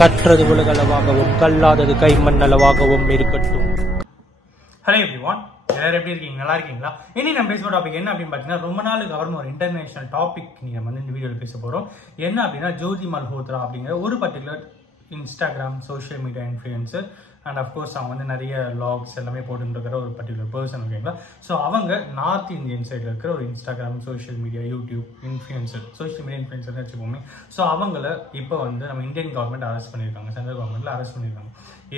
கற்றது உலகளவாகவும் கல்லாதது கைமண்ணளவாகவும் இருக்கட்டும். Hello everyone, எல்லாரும் எப்படி இருக்கீங்க? நல்லா இருக்கீங்களா? இனி நம்ம பேசுகிற டாபிக் என்ன அப்படின்னு பார்த்தீங்கன்னா, ரொம்ப நாளுக்கு அப்புறம் ஒரு இன்டர்நேஷனல் டாபிக் நீங்கள் வந்து இந்த வீடியோவில் பேச போகிறோம். என்ன அப்படின்னா, ஜோதி மல்ஹோத்ரா அப்படிங்கிற ஒரு particular Instagram social media influencer and of course அவங்க வந்து நிறைய லாக்ஸ் எல்லாமே போட்டுட்டு இருக்கிற ஒரு பர்டிகுலர் பர்சன், ஓகேங்களா? ஸோ அவங்க நார்த் இந்தியன் சைடில் இருக்கிற ஒரு Instagram social media YouTube influencer, social media influencer வச்சுக்கோமே. ஸோ அவங்கள இப்போ வந்து நம்ம இந்தியன் கவர்மெண்ட் அரெஸ்ட் பண்ணியிருக்காங்க, சென்ட்ரல் கவர்மெண்ட்டில் அரெஸ்ட் பண்ணியிருக்காங்க.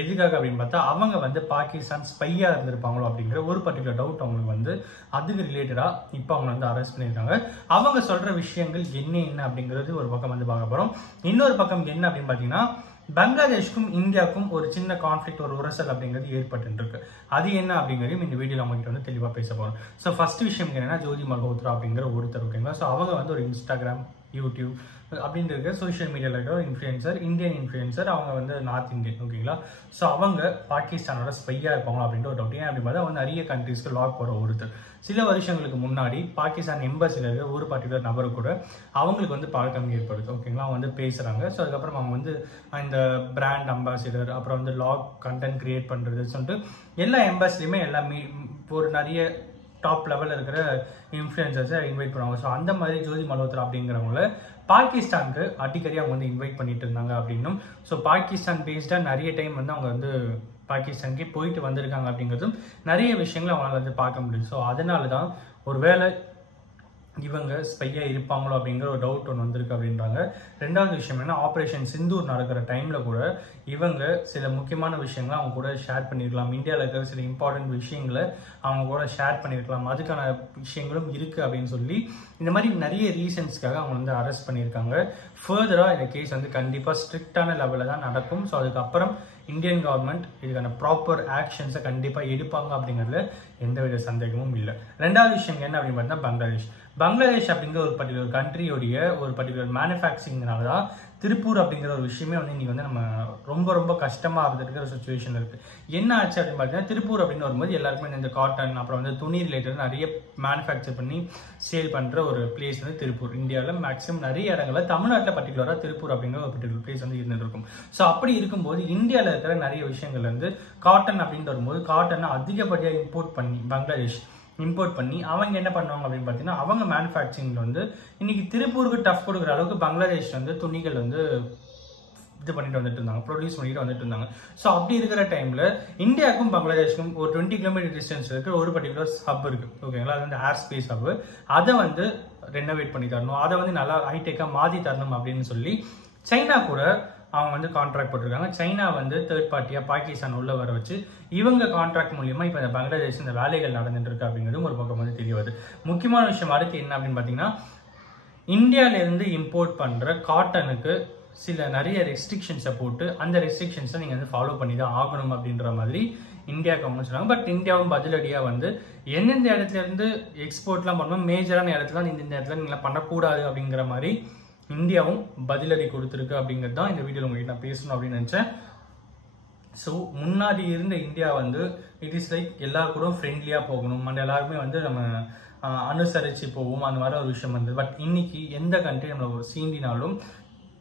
எதுக்காக அப்படின்னு பார்த்தா, அவங்க வந்து பாகிஸ்தான் ஸ்பையா இருந்திருப்பாங்களோ அப்படிங்கிற ஒரு பர்டிகுலர் டவுட் அவங்களுக்கு வந்து அதுக்கு ரிலேட்டடா இப்போ அவங்க வந்து அரெஸ்ட் பண்ணியிருக்காங்க. அவங்க சொல்ற விஷயங்கள் என்ன அப்படிங்கிறது ஒரு பக்கம் வந்து பார்க்க போறோம். இன்னொரு பக்கம் என்ன அப்படின்னு பார்த்தீங்கன்னா, பங்களாதேஷ்க்கும் இந்தியாவுக்கும் ஒரு சின்ன கான்ஃபிளிக்ட், ஒரு உரசல் அப்படிங்கிறது ஏற்பட்டு இருக்கு. அது என்ன அப்படிங்கிறதையும் இந்த வீடியோல அவங்க கிட்ட வந்து தெளிவா பேச போறோம். ஸோ ஃபர்ஸ்ட் விஷயம் என்னன்னா, ஜோதி மல்ஹோத்ரா அப்படிங்கிற ஒருத்தர், ஓகேங்களா? ஸோ அவங்க வந்து ஒரு இன்ஸ்டாகிராம் யூடியூப் அப்படின்னு இருக்கிற சோஷியல் மீடியாவில் இருக்கிற ஒரு இன்ஃப்ளூயன்சர், இந்தியன் இன்ஃப்ளூயன்சர். அவங்க வந்து நார்த் இந்தியன், ஓகேங்களா? ஸோ அவங்க பாகிஸ்தானோட ஸ்பையா இருப்பாங்களா அப்படின்ற ஒரு டவுட். ஏன் அப்படின்னு பார்த்தா, அவங்க நிறைய கண்ட்ரீஸ்க்கு லாக் போகிற ஒருத்தர். சில வருஷங்களுக்கு முன்னாடி பாகிஸ்தான் எம்பசியில் இருக்கிற ஒரு பர்டிகுலர் நபரு கூட அவங்களுக்கு வந்து பழக்கம் ஏற்படுது, ஓகேங்களா? அவங்க வந்து பேசுறாங்க. ஸோ அதுக்கப்புறம் அவங்க வந்து இந்த பிராண்ட் அம்பாசிடர், அப்புறம் வந்து லாக் கண்டென்ட் கிரியேட் பண்றது சொல்லிட்டு எல்லா எம்பசிலையுமே எல்லாமே ஒரு நிறைய டாப் லெவலில் இருக்கிற இன்ஃப்ளூயன்சர்ஸை இன்வைட் பண்ணுவாங்க. ஸோ அந்த மாதிரி ஜோதி மல்ஹோத்ரா அப்படிங்கிறவங்கள பாகிஸ்தானுக்கு அடிக்கடி அவங்க வந்து இன்வைட் பண்ணிட்டு இருந்தாங்க அப்படின்னும், ஸோ பாகிஸ்தான் பேஸ்டாக நிறைய டைம் வந்து அவங்க வந்து பாகிஸ்தானுக்கே போயிட்டு வந்திருக்காங்க அப்படிங்கிறதும் நிறைய விஷயங்களை அவங்களால வந்து பார்க்க முடியும். ஸோ அதனால தான் ஒருவேளை இவங்க ஸ்பையா இருப்பாங்களோ அப்படிங்கிற ஒரு டவுட் ஒன்று வந்திருக்கு அப்படின்றாங்க. ரெண்டாவது விஷயம் என்ன, ஆப்ரேஷன் சிந்தூர் நடக்கிற டைம்ல கூட இவங்க சில முக்கியமான விஷயங்களை அவங்க கூட ஷேர் பண்ணியிருக்கலாம். இந்தியாவில் இருக்கிற சில இம்பார்ட்டன்ட் விஷயங்களை அவங்க கூட ஷேர் பண்ணியிருக்கலாம். அதுக்கான விஷயங்களும் இருக்கு அப்படின்னு சொல்லி இந்த மாதிரி நிறைய ரீசன்ஸ்க்காக அவங்க வந்து அரெஸ்ட் பண்ணியிருக்காங்க. ஃபர்தரா இந்த கேஸ் வந்து கண்டிப்பாக ஸ்ட்ரிக்டான லெவலில் தான் நடக்கும். ஸோ அதுக்கப்புறம் இந்தியன் கவர்மெண்ட் இதுக்கான ப்ராப்பர் ஆக்ஷன்ஸை கண்டிப்பாக எடுப்பாங்க அப்படிங்கிறதுல எந்தவித சந்தேகமும் இல்லை. ரெண்டாவது விஷயம் என்ன அப்படின்னு பார்த்தா, பங்களாதேஷ் அப்படிங்கிற ஒரு பர்டிகுலர் கண்ட்ரியோடைய ஒரு பர்டிகுலர் மேனுஃபேக்சரிங்னால தான் திருப்பூர் அப்படிங்கிற ஒரு விஷயமே வந்து இன்னைக்கு வந்து நம்ம ரொம்ப கஷ்டமாக இருந்துட்டு ஒரு சுச்சுவேஷன் இருக்கு. என்ன ஆச்சு அப்படின்னு பார்த்தீங்கன்னா, திருப்பூர் அப்படின்னு வரும்போது எல்லாருக்குமே இந்த காட்டன் அப்புறம் வந்து துணி ரிலேட்டட் நிறைய மேனுஃபேக்சர் பண்ணி சேல் பண்ற ஒரு பிளேஸ் வந்து திருப்பூர். இந்தியாவில் மேக்ஸிமம் நிறைய இடங்கள்ல, தமிழ்நாட்டில் பர்டிகுலராக திருப்பூர் அப்படிங்கிற ஒரு பர்டிகுலர் பிளேஸ் வந்து இருந்துட்டு இருக்கும். ஸோ அப்படி இருக்கும்போது இந்தியாவில் இருக்கிற நிறைய விஷயங்கள் வந்து காட்டன் அப்படின்னு வரும்போது காட்டனை அதிகப்படியாக இம்போர்ட் பண்ணி பங்களாதேஷ் இம்போர்ட் பண்ணி அவங்க என்ன பண்ணுவாங்க அப்படின்னு பார்த்தீங்கன்னா, அவங்க மேனுஃபேக்சரிங்ல வந்து இன்னைக்கு திருப்பூருக்கு டஃப் கொடுக்குற அளவுக்கு பங்களாதேஷ் வந்து துணிகள் வந்து இது பண்ணிட்டு வந்துட்டு இருந்தாங்க, ப்ரொடியூஸ் பண்ணிட்டு வந்துட்டு இருந்தாங்க. ஸோ அப்படி இருக்கிற டைம்ல இந்தியாவுக்கும் பங்களாதேஷ்க்கும் ஒரு 20 கிலோமீட்டர் டிஸ்டன்ஸ் இருக்கிற ஒரு பர்டிகுலர் ஹப் இருக்கு, ஓகேங்களா? அது வந்து ஏர் ஸ்பேஸ் ஹப். அதை வந்து ரெனோவேட் பண்ணி தரணும், அதை வந்து நல்லா ஹைடெக்கா மாற்றி தரணும் அப்படின்னு சொல்லி சைனா கூட அவங்க வந்து கான்ட்ராக்ட் போட்டிருக்காங்க. சைனா வந்து தேர்ட் பார்ட்டியா பாகிஸ்தான் உள்ள வர வச்சு இவங்க கான்ட்ராக்ட் மூலியமா இப்ப இந்த பங்களாதேஷ் இந்த வேலைகள் நடந்துட்டு இருக்கு அப்படிங்கிறது ஒரு பக்கம் வந்து தெரிய வருது. முக்கியமான விஷயம் அடுத்து என்ன அப்படின்னு பாத்தீங்கன்னா, இந்தியால இருந்து இம்போர்ட் பண்ற காட்டனுக்கு சில நிறைய ரெஸ்ட்ரிக்ஷன்ஸை போட்டு அந்த ரெஸ்ட்ரிக்ஷன்ஸை நீங்க வந்து ஃபாலோ பண்ணி தான் ஆகணும் அப்படின்ற மாதிரி இந்தியாவுக்கு அவங்க சொன்னாங்க. பட் இந்தியாவும் பதிலடியா வந்து எந்தெந்த இடத்துல இருந்து எக்ஸ்போர்ட்லாம் பண்ணணும், மேஜரான இடத்துல இந்த இடத்துல நீங்க பண்ணக்கூடாது அப்படிங்கிற மாதிரி இந்தியாவும் பதிலடி கொடுத்துருக்கு அப்படிங்கிறது தான் இந்த வீடியோவில் உங்களுக்கு நான் பேசணும் அப்படின்னு நினைச்சேன். ஸோ முன்னாடி இருந்த இந்தியா வந்து இட் இஸ் லைக் எல்லா கூட ஃப்ரெண்ட்லியா போகணும் அண்ட் எல்லாருமே வந்து நம்ம அனுசரிச்சு போவோம், அந்த மாதிரி ஒரு விஷயம் இருந்தது. பட் இன்னைக்கு எந்த கண்ட்ரி நம்மளை ஒரு சீண்டினாலும்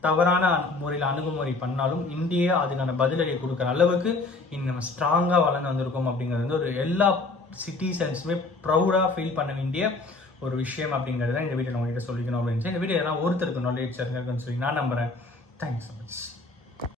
தவறான முறையில் அணுகுமுறை பண்ணாலும் இந்தியா அதுக்கான பதிலடியை கொடுக்குற அளவுக்கு இன்னும் நம்ம ஸ்ட்ராங்கா வளர்ந்து வந்திருக்கோம் அப்படிங்கிறது வந்து ஒரு எல்லா சிட்டிசன்ஸுமே ப்ரௌடா ஃபீல் பண்ண வேண்டிய ஒரு விஷயம் அப்படிங்கிறத இந்த வீடியோ உங்ககிட்ட சொல்லிக்கணும் அப்படின்னு. இந்த வீடியோ எல்லாம் ஒருத்தருக்கு நாலேஜ் இருக்குன்னு சொல்லி நான் நம்புறேன். Thanks so much.